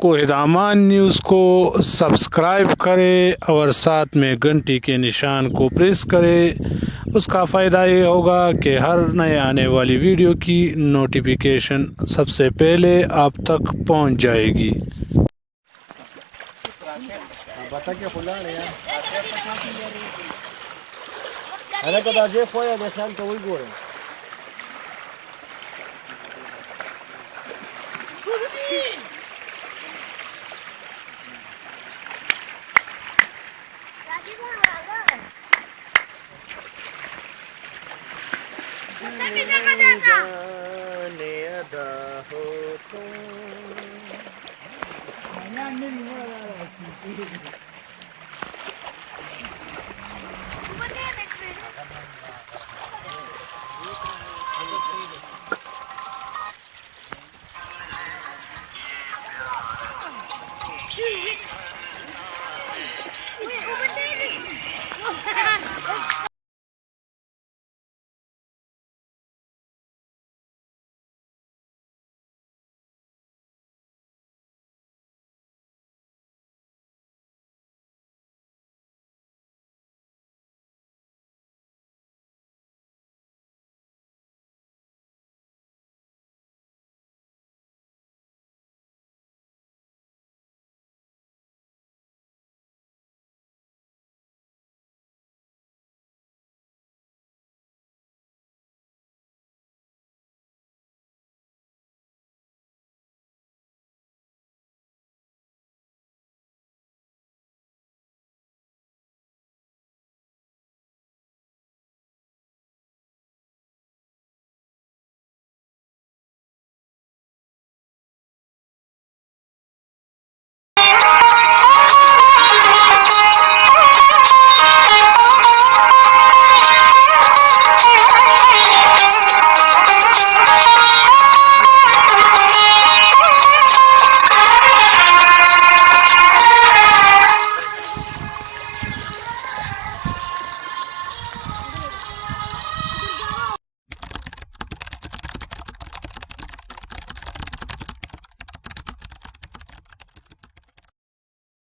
कोहिदामान न्यूज़ को सब्सक्राइब करें और साथ में घंटी के निशान को प्रेस करें। उसका फ़ायदा ये होगा कि हर नए आने वाली वीडियो की नोटिफिकेशन सबसे पहले आप तक पहुंच जाएगी। जाने अदा हो तुम